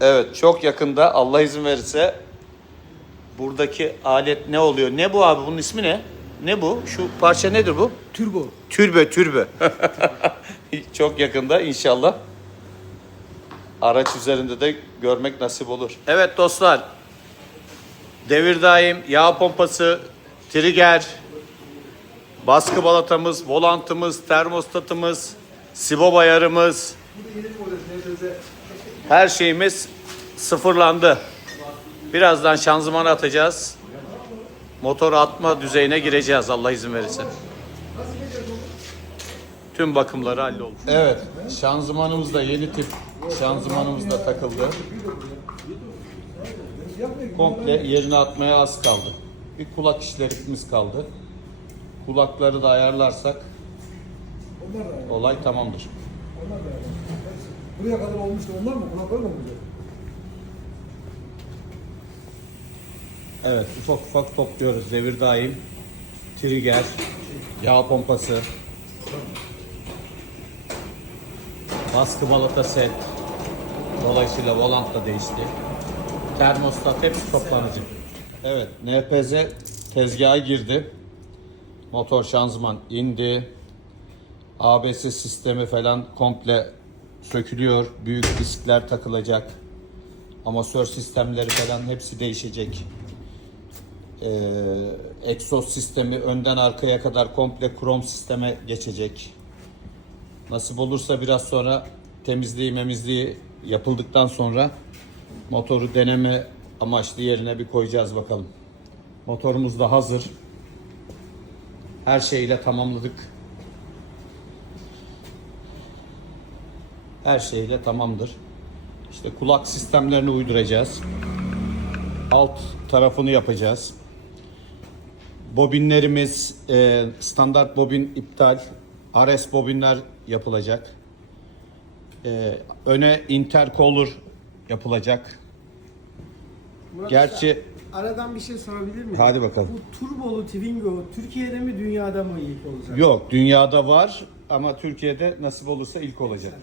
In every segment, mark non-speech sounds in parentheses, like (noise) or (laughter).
Evet çok yakında Allah izin verirse buradaki alet ne oluyor? Ne bu abi? Bunun ismi ne? Ne bu? Şu parça nedir bu? Turbo. Türbe, türbe. (laughs) Çok yakında inşallah araç üzerinde de görmek nasip olur. Evet dostlar. Devir daim, yağ pompası, trigger, baskı balatamız, volantımız, termostatımız, sibo ayarımız, her şeyimiz sıfırlandı. Birazdan şanzımanı atacağız. Motoru atma düzeyine gireceğiz Allah izin verirse. Tüm bakımları halloldu. Evet, şanzımanımız da yeni tip şanzımanımız da takıldı. Komple yerine atmaya az kaldı. Bir kulak işlerimiz kaldı. Kulakları da ayarlarsak olay tamamdır. Buraya kadar olmuştu. Onlar mı? Kulakları mı olacak? Evet, ufak ufak topluyoruz. Devir daim, trigger, yağ pompası, baskı balata set. Dolayısıyla volant da değişti. Termostat hepsi toplanacak. Evet, NPZ tezgaha girdi. Motor şanzıman indi. ABS sistemi falan komple sökülüyor. Büyük diskler takılacak. Amasör sistemleri falan hepsi değişecek. Ee, egzoz sistemi önden arkaya kadar komple krom sisteme geçecek. Nasip olursa biraz sonra temizliği memizliği yapıldıktan sonra motoru deneme amaçlı yerine bir koyacağız bakalım. Motorumuz da hazır. Her şeyle tamamladık. Her şeyle tamamdır. İşte kulak sistemlerini uyduracağız. Alt tarafını yapacağız. Bobinlerimiz e, standart bobin iptal. RS bobinler yapılacak. E, öne intercooler yapılacak. Murat Gerçi Usta, aradan bir şey sorabilir miyim? Hadi bakalım. Bu turbolu Twingo Türkiye'de mi dünyada mı ilk olacak? yok dünyada var ama Türkiye'de nasip olursa ilk olacak.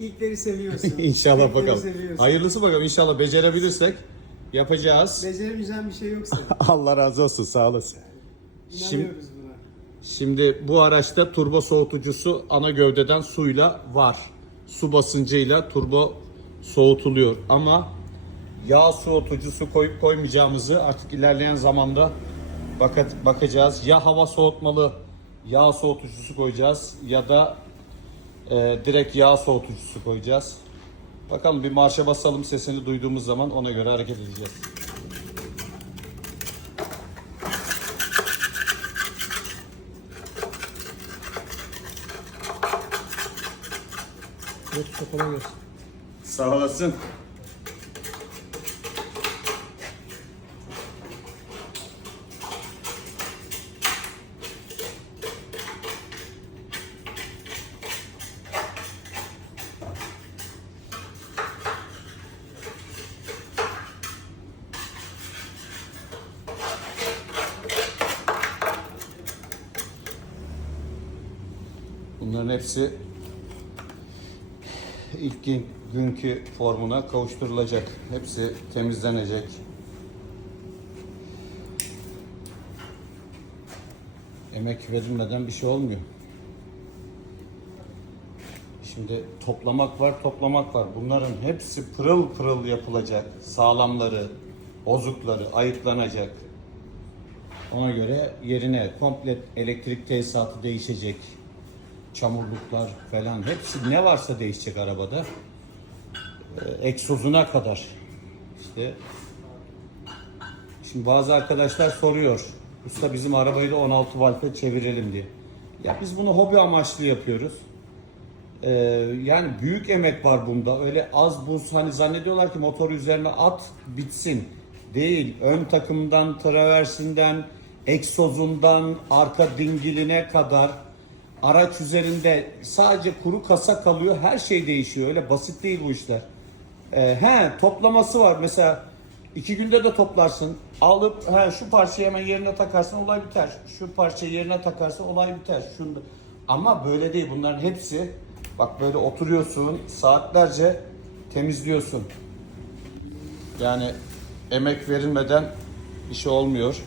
İlkleri seviyorsun. (laughs) İnşallah İlkleri bakalım. seviyorsun. Hayırlısı bakalım inşallah becerebilirsek yapacağız. Beceremeyeceğim bir şey yoksa. (laughs) Allah razı olsun sağ olasın. İnanıyoruz buna. şimdi bu araçta turbo soğutucusu ana gövdeden suyla var. Su basıncıyla turbo soğutuluyor ama yağ soğutucusu koyup koymayacağımızı artık ilerleyen zamanda bakat, bakacağız. Ya hava soğutmalı yağ soğutucusu koyacağız ya da e, direkt yağ soğutucusu koyacağız. Bakalım bir marşa basalım sesini duyduğumuz zaman ona göre hareket edeceğiz. Usta kolay gelsin. Sağ olasın. Bunların hepsi ilk gün- günkü formuna kavuşturulacak. Hepsi temizlenecek. Emek verilmeden bir şey olmuyor. Şimdi toplamak var, toplamak var. Bunların hepsi pırıl pırıl yapılacak. Sağlamları, bozukları ayıklanacak. Ona göre yerine komple elektrik tesisatı değişecek. Çamurluklar falan hepsi ne varsa değişecek arabada. Ee, egzozuna kadar. İşte şimdi bazı arkadaşlar soruyor. Usta bizim arabayı da 16 valfe çevirelim diye. Ya biz bunu hobi amaçlı yapıyoruz. Ee, yani büyük emek var bunda. Öyle az buz hani zannediyorlar ki motor üzerine at bitsin. Değil. Ön takımdan, traversinden, egzozundan, arka dingiline kadar araç üzerinde sadece kuru kasa kalıyor. Her şey değişiyor. Öyle basit değil bu işler. Ee, he toplaması var. Mesela iki günde de toplarsın. Alıp he, şu parçayı hemen yerine takarsın olay biter. Şu parçayı yerine takarsın olay biter. Şunda. Ama böyle değil. Bunların hepsi bak böyle oturuyorsun saatlerce temizliyorsun. Yani emek verilmeden işi olmuyor.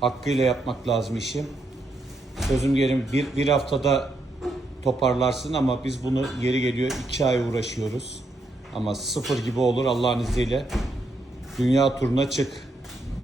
Hakkıyla yapmak lazım işi. Sözüm yerim bir, bir haftada toparlarsın ama biz bunu yeri geliyor iki ay uğraşıyoruz. Ama sıfır gibi olur Allah'ın izniyle. Dünya turuna çık.